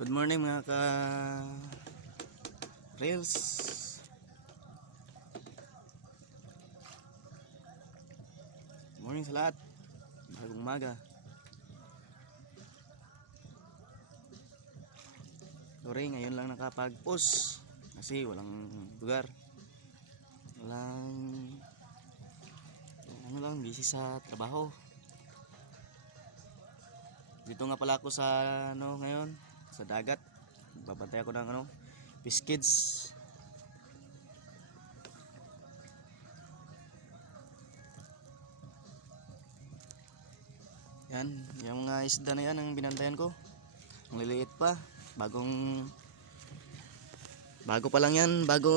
Good morning mga reels. Good morning sa lahat. Bagong umaga. Sorry, ngayon lang nakapag-post kasi walang lugar. Busy sa trabaho. Dito nga pala ako sa ngayon, sa dagat. Babantay ako ng fish kids. Yan, yung mga isda na yan ang binantayan ko. Ang liliit pa, bago pa lang yan, bago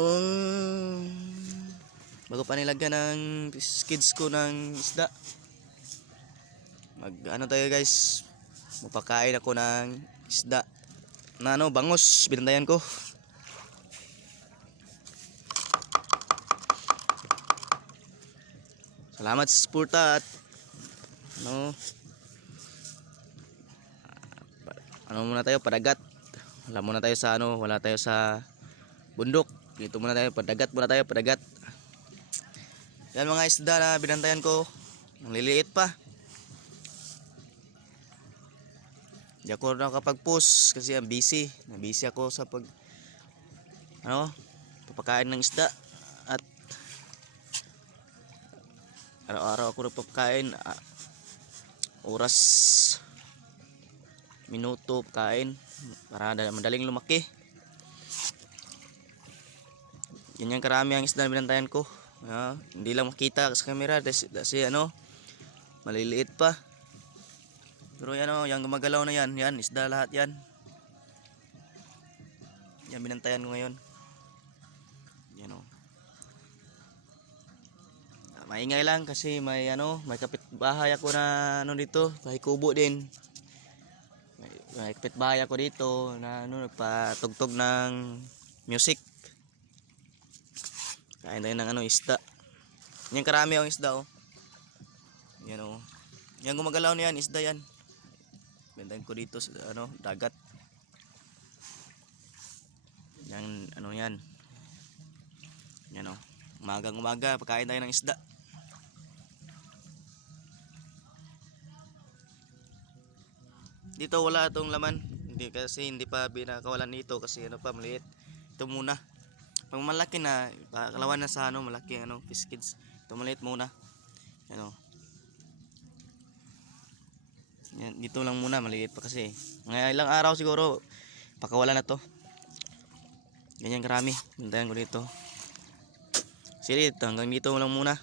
pa nilagyan ng fish kids ko ng isda. Tayo guys, mapakain ako ng isda na bangus, binantayan ko. Salamat sa suporta at muna tayo, padagat. Wala tayo sa bundok. Dito muna tayo, padagat. Yan mga isda na binantayan ko. Ang liliit pa. Hindi ako nakapag-post kasi busy. Busy ako sa papakain ng isda. At araw-araw ako nagpapakain. Oras, minuto kain para madaling lumaki. Ganyan karami ang isda na binantayan ko. Hindi lang makita sa camera kasi maliliit pa. Pero yung gumagalaw na yan isda lahat yan. Yan binantayan ko ngayon. Yan maingay lang kasi may kapitbahay ako na dito, bahay kubo din. May kapitbahay ako dito na nagpatugtog ng music. Kain tayo ng isda. Yan karami ang isda Yan Yan gumagalaw na yan, isda yan. Bentahin ko dito sa dagat. Yan yan. Yan umaga pagkain tayo ng isda. Dito wala itong laman. Hindi pa binakawalan nito kasi maliit. Ito muna. Pag malaki na, pakalawan na sa malaki fish kids. Ito maliit muna. Yan, dito lang muna, maliit pa kasi. Ngayon ilang araw siguro pakawalan na to. Ganyan karami. Bintayan ko dito. Sige, hanggang dito lang muna.